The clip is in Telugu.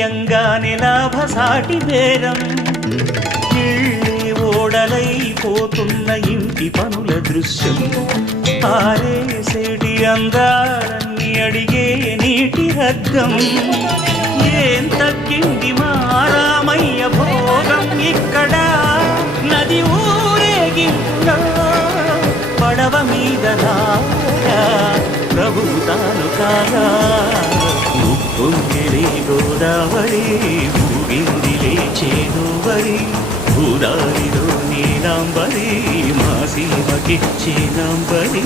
తెలియంగానే లాభసాటి బేరం ఓడలైపోతున్న ఇంటి పనుల దృశ్యం ఆరేసేటి అందాలన్నీ అడిగే నీటి రద్దం ఏం తగ్గింది మా రామయ్య భోగం ఇక్కడ నది ఊరేగింపులో పడవ మీద ప్రభువు తాను కాగా ఉప్పొంగిలే గోదావరి ఊగిందిలే చేదోవరి భూదారిలో నీలాంబరి మా సీమకిచ్చేనాంబరి